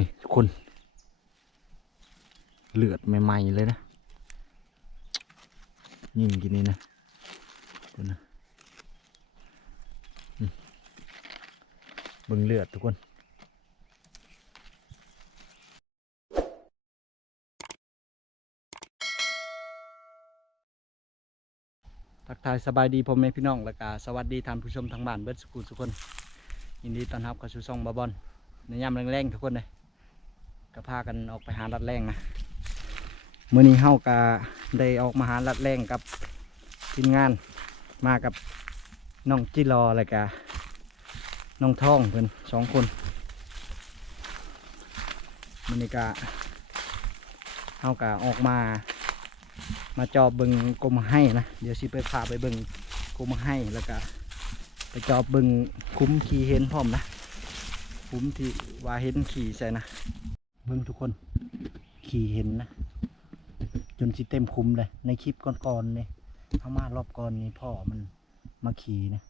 นี่ทุกคน เลือดใหม่ๆเลยนะยิ่งกินนี่นะดูนะมเบิ่งเลือดทุกคนทักทายสบายดีพ่อแม่พี่น้องและกาสวัสดีท่านผู้ชมทางบ้านเบิร์ดสกูลทุกคน ยินดีต้อนรับเข้าสู่ช่องบาบอลในยามแรงๆทุกคนเลย ก็พากันออกไปหารัดแรงนะเมื่อนี้เฮากาได้ออกมาหารัดแรงกับทีมงานมากับน้องจิรอและกาน้องท่องเพิ่นสองคนมื่อนี้กาเฮากาออกมา มาจอบเบิงกรมให้นะเดี๋ยวสิไปพาไปเบิงกรมให้แล้วก็ไปจอบเบิงคุ้มขี่เห็นพร้อมนะคุ้มที่ว่าเห็นขี่ใส่นะ บิ่งทุกคน ขี่เห็นนะ จนสิเต็มคุ้มเลย ในคลิปก่อนๆเนี่ยเขามารอบก่อนนี้พ่อมันมาขี่นะ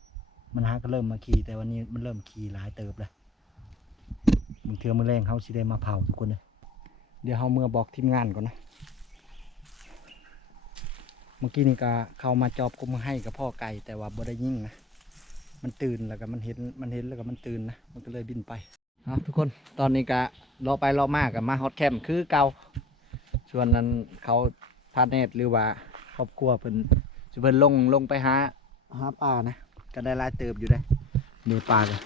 มันหาก็เริ่มมาขี่แต่วันนี้มันเริ่มขี่หลายเติบเลยมึงเทือมือแรงเขาสิได้มาเผาทุกคนเลยเดี๋ยวเขาเมื่อบอกทีมงานก่อนนะ เมื่อกี้นี่ก็เข้ามาจอบกุมให้กับพ่อไก่แต่ว่าบ่ได้ยิ่งนะ มันตื่นแล้วก็มันเห็นมันเห็นแล้วก็มันตื่นนะ มันก็เลยบินไป เอาทุกคนตอนนี้ก็รอไปรอมากกับมาฮอตแคมป์คือเก่าส่วนนั้นเขาพาเนตหรือว่าครอบครัวเพิ่นจะเพิ่นลงลงไปหาหาปลานะก็ได้หลายเติบอยู่ได้มีปลาเลย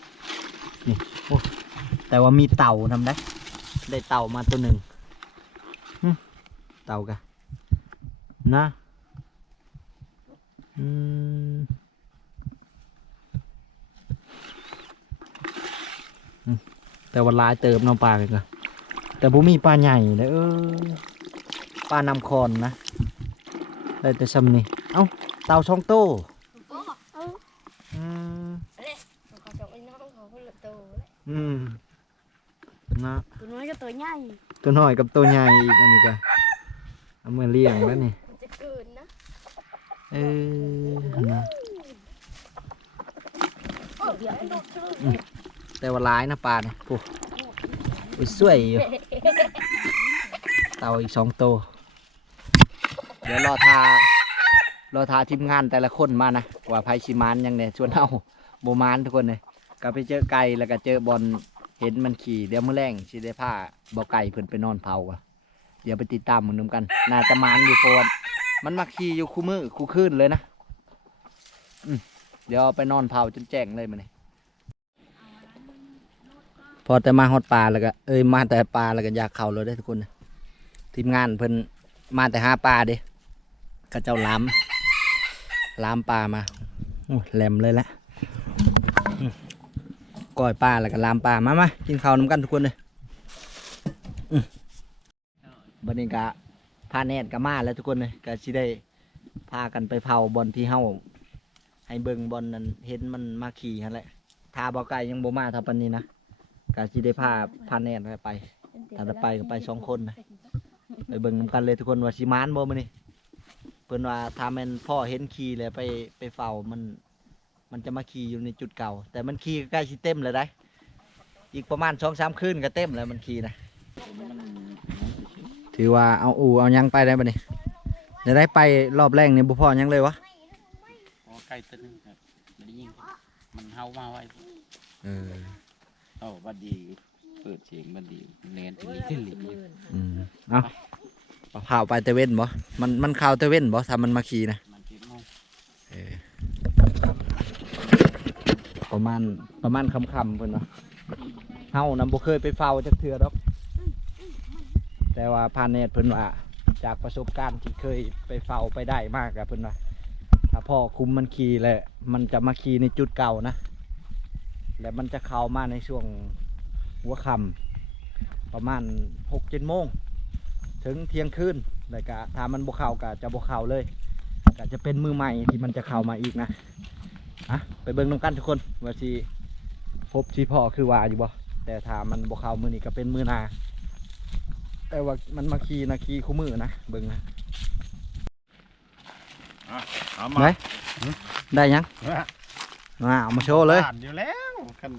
นี่โอ้แต่ว่ามีเต่านำได้ ได้เต่ามาตัวหนึ่งเต่ากะนะอืมอืม แต่ว่าหลายเติมน้ำปลาเลยก็แต่บ่มีปลาใหญ่เลยเออปลานำคอนนะได้แต่ซ้ำนี่เอ้าเต่าช่องโตอืมเขาจะไปน้องเขาคนละตัวอืมนะตัวน้อยก็ตัวใหญ่ตัวน้อยกับตัวใหญ่อีกอันนี้ก็เอามือเลี้ยงแล้วนี่จะเกินนะเออนะ แต่ว่าร้ายนะปลาเนี่ยโอ้ยสวยอยู่เต่าอีกสองตัวเดี๋ยวรอทารอทาทีมงานแต่ละคนมานะว่าไพชิมานยังเนี่ยชวนเอาโบมานทุกคนเลยก็ไปเจอไก่แล้วก็เจอบอลเห็นมันขี่เดี๋ยวมื้อแรงสิได้ผ้าบอไก่เพิ่นไปนอนเผาก็เดี๋ยวไปติดตามมันนำกันน่าจะมานอยู่โคนมันมาขี่อยู่คู่มือคู่คืนเลยนะอืเดี๋ยวไปนอนเผาจนแจ้งเลยมันนี่ พอแต่มาฮอดปลาแล้วก็เอ้ยมาแต่ปลาแล้วก็อยากเข่าเลยได้ทุกคนทีมงานเพิ่นมาแต่หาปลาเด้ก็เจ้าล้ำล้ำปลามาแหลมเลยแหละก้อยปลาแล้วก็ล้ำปลามามากินข้าวน้ำกันทุกคนเลยบันนี้กะพาแนนก็มาแล้วทุกคนเลยก็สิได้พากันไปเผาบอลที่เฮาให้เบิ่งบอลนั้นเห็นมันมาขี่นั่นแหละทาบาไก่ยังบ่มาท่าปันนี้นะ ก็สิได้พาพาแนนไปถ้าจะไปก็ไปสองคนนะไปเบิ่งนำกันเลยทุกคนว่าสิมานบ่มื้อนี้เพิ่นว่าถ้าแม่นพ่อเห็นขี่แล้วไปไปเฝ้ามัน มันจะมาขี่อยู่ในจุดเก่า แต่มันขี่ใกล้สิเต็มแล้วได้อีกประมาณ2-3คืนก็เต็มแล้วมันขี่นะถือว่าเอาอู่เอาหยังไปได้บ่นี่จะได้ไปรอบแรกนี่บ่พอหยังเลยวะอ๋อไก่ตัวหนึงครับมันได้ยิงมันเฮามาไว้เออ เอ้าบัดดี เปิดเสียงบัดดีแลนที่นี่ที่หลีอืมเอาเอาข่าวไปแต่เว้นบ่มันมันข่าวแต่เว้นบ่ถ้ามันมาขี่นะมันเจ็ดโมงประมาณประมาณคำคำเพิ่นเนาะเฮานำบ่เคยไปเฝ้าจักเทื่อดอก แต่ว่าพาเนตเพิ่นว่าจากประสบการณ์ที่เคยไปเฝ้าไปได้มากกับเพิ่นว่าถ้าพ่อคุมมันขี่แหละมันจะมาขี่ในจุดเก่านะ และมันจะเข้ามาในช่วงหัวค่ำประมาณหกเจ็ดโมง ถึงเที่ยงคืนแล้วก็ถ้ามันบ่เข้าก็จะบ่เข้าเลยก็จะเป็นมือใหม่ที่มันจะเข้ามาอีกนะอะไปเบิ่งน้ำกันทุกคนว่าสิพบชีพ่อคือว่าอยู่บ่แต่ถ้ามันบ่เข้ามือนี้ก็เป็นมือหนา แต่ว่ามันมาขี่นะขี่คู่มือนะเบิ่งนะเอาไหมานได้ยังมาเอามาโชว์เลย ผ่านอยู่แล้ว กัน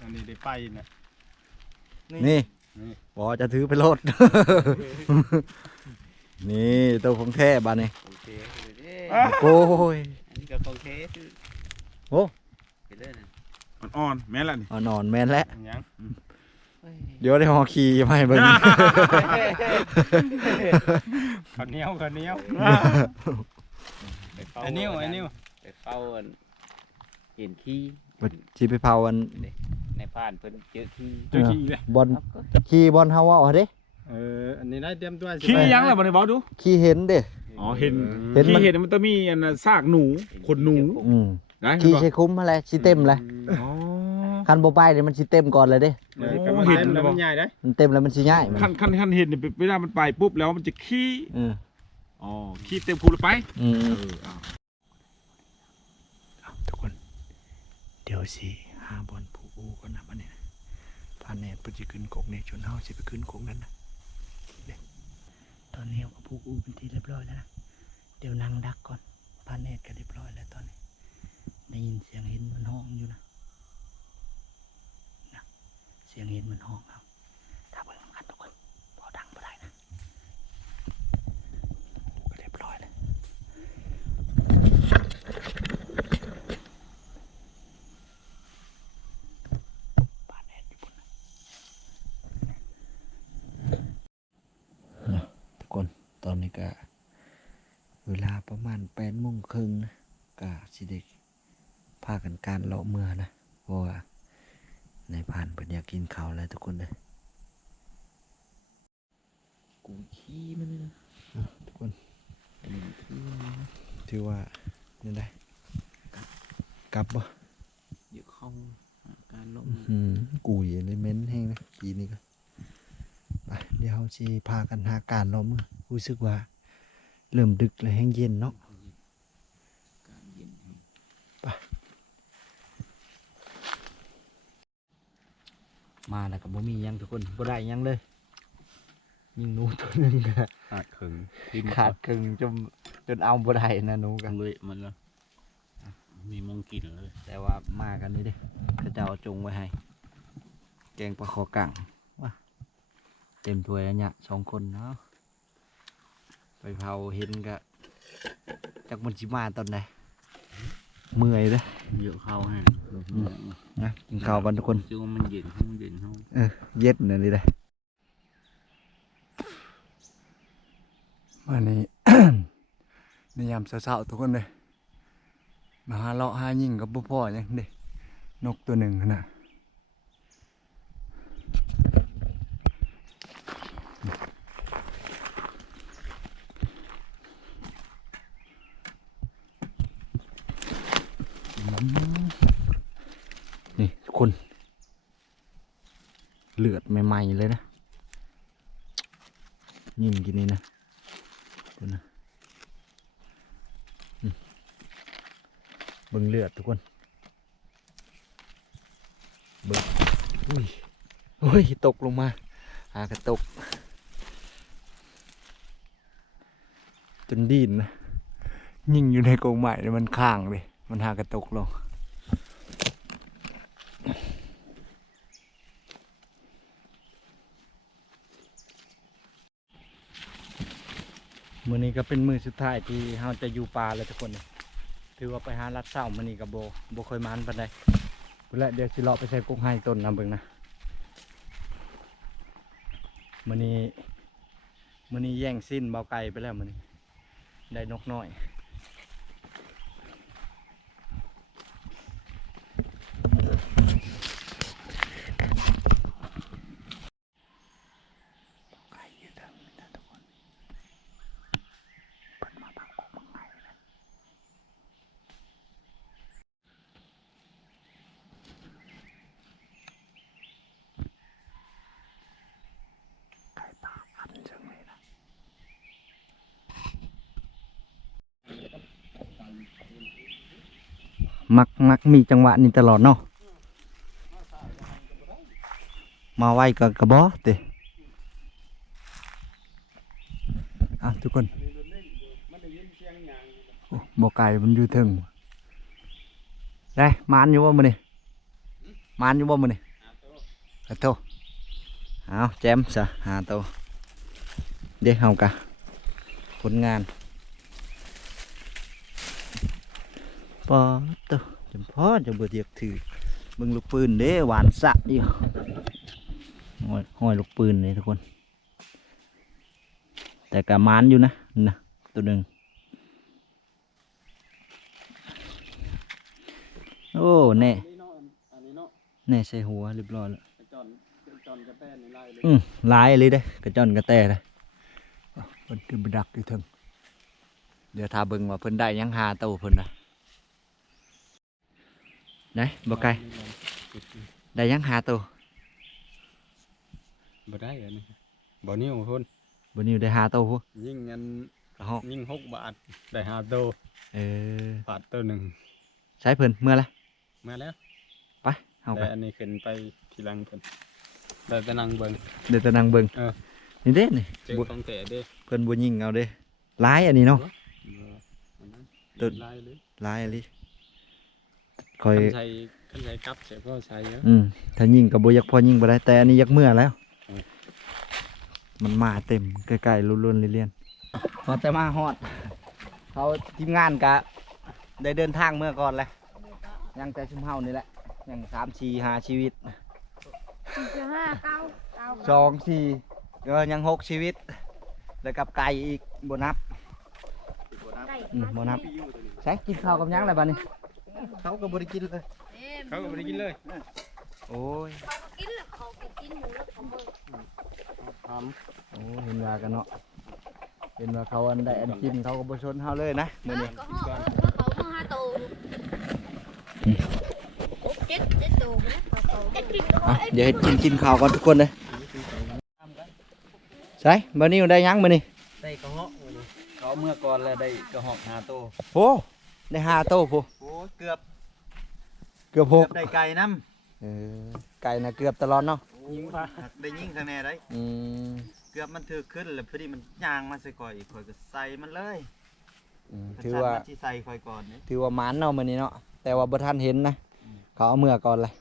อันนี้ได้ไปเนี่ยนี่บอจะถือไปโลด นี่ตัวของแท้บ้านนี่โอเคเด้โอ้ยอันนี้ก็โอเคคือโอ้ไปเลยนะอ่อนๆแม่นละนี่เอานอนแม่นแล้วยังเดี๋ยวได้หอขี่มาให้เบิ่งข้าวเหนียวข้าวเหนียวไปเฝ้าไอ้นิ้วไอ้นิ้วไปเฝ้าอันเห็นขี้ว่า สิไปเผาอันในผ่านเพิ่นเจอขี้เจอขี้เลยบอลขี่บอลเฮาเว้าเด้เอออันนี้ได้เตรียมตัวสิขี้ยังล่ะบ่ได้บอกดูขี่เห็นเด้ อ๋อเห็นเห็นมัน ขี้เห็นมันต้องมีอันน่ะซากหนูขนหนูอืมได้ขี่เห็นบ่ใช้คุ้มมาแล้วสิเต็มเลยอ๋อคันบ่ไปเนี่ยมันสิเต็มก่อนเลยเด้ เออกับมันเห็นเต็มแล้วบ่มันใหญ่ได้มันเต็มแล้วมันสิง่ายมันคันคันคันเห็นเนี่ยเวลามันไปปุ๊บแล้วมันจะขี้เอออ๋อขี้เต็มคูแล้วไปอืมเออเอาทุกคน เดี๋ยวสิหาบอลผูอูก่อนนะบัดนี้นะพาแนนเพิ่นสิขึ้นกกนี่ชนเฮาสิไปขึ้นกกนั้นนะเด้ตอนนี้เอากับผูอูเป็นที่เรียบร้อยแล้วนะเดี๋ยวนั่งดักก่อนพาแนนก็เรียบร้อยแล้วตอนนี้ได้ยินเสียงเห็นมันห้องอยู่นะนะเสียงเห็นมันห้องเอาถ้าเบิ่งนำกันทุกคนพอดังบ่ได้นะก็เรียบร้อยแล้ว บ้านแอนอยู่บนนะทุกคน ตอนนี้ก็เวลาประมาณแปดโมงครึ่งนะก็สิเด็กพากันการเลาะเมื่อนะเพราะว่าในผ่านเพิ่นอยากกินข้าวแล้วทุกคนเลยกูขี้มันเลยนะอะทุกคนถือว่านี่ได้กลับบ่อยู่เข้าการลมอืมกุยเลยเหม้นแห้งนะกีนี่ก็ไปเดี๋ยวเราสิพากันหาการเรามือ รู้สึกว่า เริ่มดึกเลยแห้งเย็นเนาะการเย็นมาแล้วก็บ่มีหยังทุกคนบ่ได้หยังเลย ยิงหนูตัวหนึงก็ขาดขึงขาดครึ่งจนจนเอาบ่ได้นะหนูก็กันเลยมันแล้วมีมงกินเลยแต่ว่ามากันนี่เด้เขาเจ้าเอาจงไว้ให้ แกงปลาคอกังว่าเต็มถ้วยแล้วเนี่ยสองคนเนาะ ไปเผาเห็นก็จักมันสิมาตอนไหนเมื่อยเด้อ เยอะเข้าฮะนะกินข้าวกันทุกคน ชื่อว่ามันเย็นห้องเย็นห้องเออเย็ดนั่นนี่เลยมานี่ในยามเช้าๆทุกคนเลยมาหาเลาะหายิงกับพ่อๆยังเด้นกตัวหนึ่งนะอืมนี่ทุกคน เลือดใหม่ๆเลยนะ ยิงกินนี่นะ ดูนะอืมเบิ่งเลือดทุกคนเบิ่งอุ้ยอุ้ย ตกลงมาหากระตก จนดินนะ ยิ่งอยู่ในกรงใหม่เลยมันข้างเลย มันหากระตกลง มือนี้ก็เป็นมือสุดท้ายที่เราจะอยู่ป่าแล้วทุกคนนี่ถือว่าไปหาลัดเศร้ามือนี้กับโบโบเคยมานปันใดพุ่นและเดี๋ยวสิเลาะไปใส่กุ้งให้ต้นนำเบิ่งนะมือนี้มือนี้แย่งสิ้นเบาไก่ไปแล้วมือนี้ได้นกน้อยไก่อยู่ทางนี้นะทุกคน เพิ่นมาบังอกบังไงนะไก่ป่าอันจังเลยนะ มักมักมีจังหวะนี้ตลอดเนาะมาไวกับกระบอกเตะอะทุกคนโอ้บ่ไก่มันอยู่ถึงได้มานอยู่บ่มื้อนี้มานอยู่บ่มื้อนี้อะโตเอาแจมซะหาตัวเด็กเฮากะผลงาน ปอตัวจำพอจะเบื่อเดียกถือเบิ่งลูกปืนเด้หวานสะดิห้อยห้อยลูกปืนเลยทุกคน แต่กะมานอยู่นะนะตัวหนึ่งโอ้แน่เนาะอันนี้เนาะแน่ใส่หัวเรียบร้อยแล้วไปจอนไปจอนกาแฟนี่ไล่เลยอืมลายเลยเด้กระจอนกระแตเลยเพิ่นขึ้นไปดักอยู่ถึงเดี๋ยวถ้าเบิ่งว่าเพิ่นได้ยังหาเต้าเพิ่นนะ ไหนบ่ไกลได้หยังหาเต้าบ่ได้อันนี้บ่นิ้วพุ่นบ่นิวได้หาเต้าพุยิงเงินกระหอกยิงหกบาทได้ห้าโตเออบาทตัวหนึ่งใช้เพิ่นเมื่อไรมาแล้วไปเอาไปแต่อันนี้ขึ้นไปทีหลังเพิ่นได้แต่นั่งเบิ่งเดี๋ยวจะนั่งเบิ่งเออนี่เด้นี่เจอบ่ของแต่เด้เพิ่นบ่ยิงเอาเด้หลายอันนี้เนาะเอออันนั้นตัวไล่เลยหลายอันนี้ คอยคันใช้คันใช้กับเสียก็ใช้เยอะอืมถ้ายิงก็บ่อยากพอยิงบ่ได้แต่อันนี้อยากเมื่อแล้วอืมมันมาเต็มใกล้ๆลุ้นๆเรียนๆพอแต่มาฮอดเขาทีมงานกะได้เดินทางเมื่อก่อนแหละยังแต่ชุมเฮานี่แหละยังสามสี่หาชีวิตจะห้าเก้าเก้าสองสี่เออยังหกชีวิต แล้วกับไก่อีกบนับไก่อืมบ่นับใช้กินข้าวกับหยังอะไรบ้านี้ เขาก็บริกินเลย เขาก็ไม่ได้กินเลย โอ้ยกินแล้วเขาก็กินหมูแล้วเขาเบิ่งทำโอ้เห็นว่ากันเนาะเห็นว่าเขาอันใดอันกินเขาก็บชนเฮาเลยนะมื้อนี้ก็ห่อเขาเมื่อห้าโตเจ็ดเจ็ดโตนะเขาเจ็ดกินอะเดี๋ยวให้กินกินข้าวก่อนทุกคนเลยใช่มื้อนี้ได้หยังมื้อนี้ได้กระเหาะเขาเมื่อก่อนแล้วได้กระเหาะหาโตโอ้ได้ห้าโต๊ะ พูโอ้เกือบเกือบหกได้ไก่น้เออไก่น่ะเกือบตลอดเนาะยิงปลาำได้ยิ่งคะแนนได้อืมเกือบมันถือขึ้นแล้วพอดีมันยางมาใส่ก่อยอีกข่อยก็ใส่มันเลยอืมมันถือสั่นว่ามันสิใส่ข่อยก่อนนี่ถือว่าหมันเนาะมื้อนี้เนาะแต่ว่าบ่ทันเห็นนะเขาเอาเมื่อก่อนเลย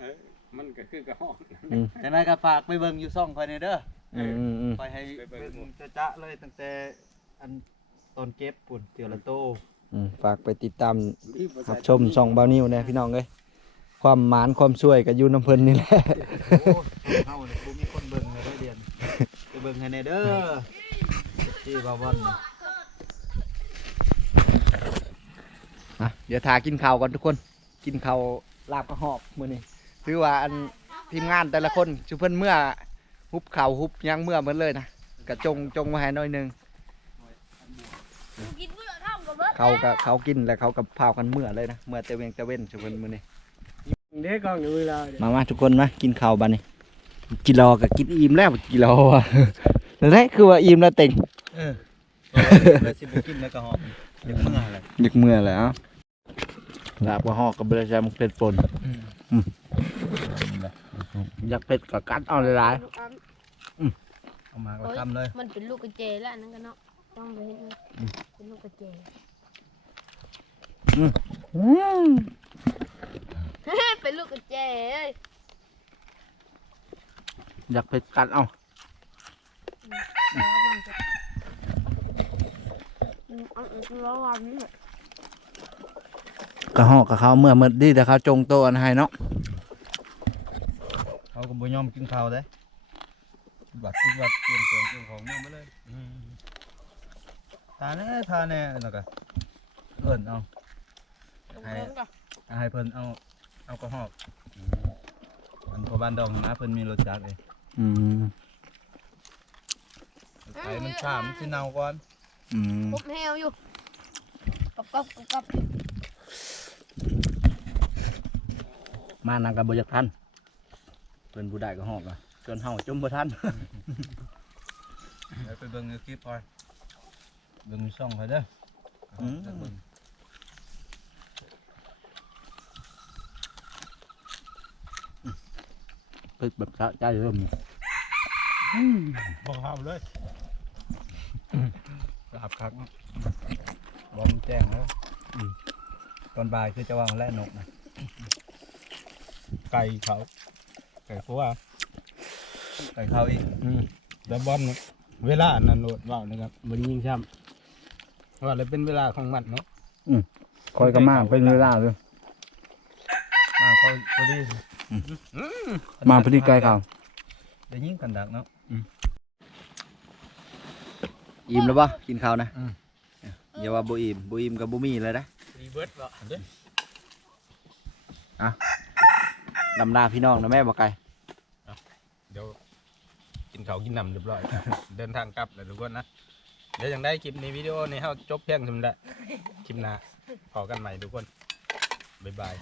เออมันก็คือกระหอก อืมจังไดก็ฝากไปเบิ่งอยู่ซ่องข่อยนี่เด้ออืมอืมอืมข่อยให้ไปเบิ่เบิ่งง จะๆเลยตั้งแต่อันตอนเก็บปุ่นเตือละโต อืมฝากไปติดตามรับชมช่องเบานิวนะพี่น้องเอ้ยความหมานความช่วยก็อยู่น้ำเพิ่นนี่แหละโอ้เฮานี่บ่มีคนเบิ่งเลยเด้อเดือนไปเบิ่งให้แน่เด้อที่บ่าวบอนนี่อะเดี๋ยวทากินข้าวก่อนทุกคน กินข้าวลาบกระหอบมื้อนี้ถือว่าอันทีมงานแต่ละคนชุเพิ่นเมื่อฮุบข้าวฮุบหยังเมื่อเหมือนเลยนะกระจงจงมาให้หน่อยหนึง กินเมื่อเท่ากับ เบิดเขาก็เขากินแล้วเขาก็พากันเมื่อเลยนะเมื่อแต่เวงแต่เว้นชุเพิ่นมื้อนี้เด็กกองอยู่เวลาเดี๋ยวมามาทุกคนมากินข้าวบัดนี้กินรอก็กินอิ่มแล้วกินรอว่ะนั่นแหละคือว่าอิ่มแล้วเต็งเออแล้วสิบ่กินแล้วก็หอมเดี๋ยวเมื่อแหละยึกเมื่อแล้วลาบกระหอกกับเบลชามุกเป็ดปนอืมอยากเป็ดกับกัดเอาหลายเอามาก็ทำเลย มันเป็นลูกกระเจแล้วอันนั่นกันเนาะต้องไปเห็นมันเป็นลูกกระเจๆอืม เป็นลูกกระเจเอ้ยอยากเป็ดกัดเอาแล้วมันจะอืมเอาอีกแล้ววันนี้แหละกระหอกกับเขาเมื่อเมื่อดีแต่เขาจงโตอันให้เนาะเขาก็บ่ยอมกินข้าวเด้บัดคิดว่าเตรียมเครื่องเตรียมของมาไปเลยทานแน่ทานแน่แล้วก็เอิ้นเอา ตรงนั้นก็เอาให้เพิ่นเอาเอากระหอกอันพอบ้านดองนะเพิ่นมีรถจักรเองอืมไข่มันช้ามันสิเน่าก่อนอืมปุ๊บแฮวอยู่กับกับกับกับมานังกับบอยากทันเพิ่นผู้ได้กระหอกอะส่วนเฮาจมบ่ทันเดี๋ยวไปเบิ่งในคลิปพอยเบิ่งในช่องเขาเด้อ อืมเดี๋ยวเบิ่งเพิ่นแบบสะใจเริ่มบอกห้ามเลยลาบคักเนาะบอมแจ้งแล้วอืมตอนบ่ายคือจะวางและนกนะไก่เขาไก่เพราะว่าไปเข้าอีกอืมแล้วบอลเวลาอันนั้นโนดว่าวนะครับบริยิงช้ำว่าเลยเป็นเวลาของมันเนาะคอยก็มาเป็นเวลาเลย มาเข้าพอดีมาพอดีไกลเขาได้ยิงกันดักเนาะอิ่มแล้วปะกินข้าวนะอย่าว่าบ่อิ่มบ่อิ่มกับบ่มีเลยนะรีเบิร์ดบ่เด้ดำหน้าพี่น้องนะแม่บอกไก่เดี๋ยวกินข้าวกินน้ำเรียบร้อยเดินทางกลับแล้วทุกคนนะเดี๋ยวยังได้คลิปในวิดีโอนี้เฮาจบเพียงเท่านั้นแหละคลิปหน้าพอกันใหม่ทุกคนบ๊ายบาย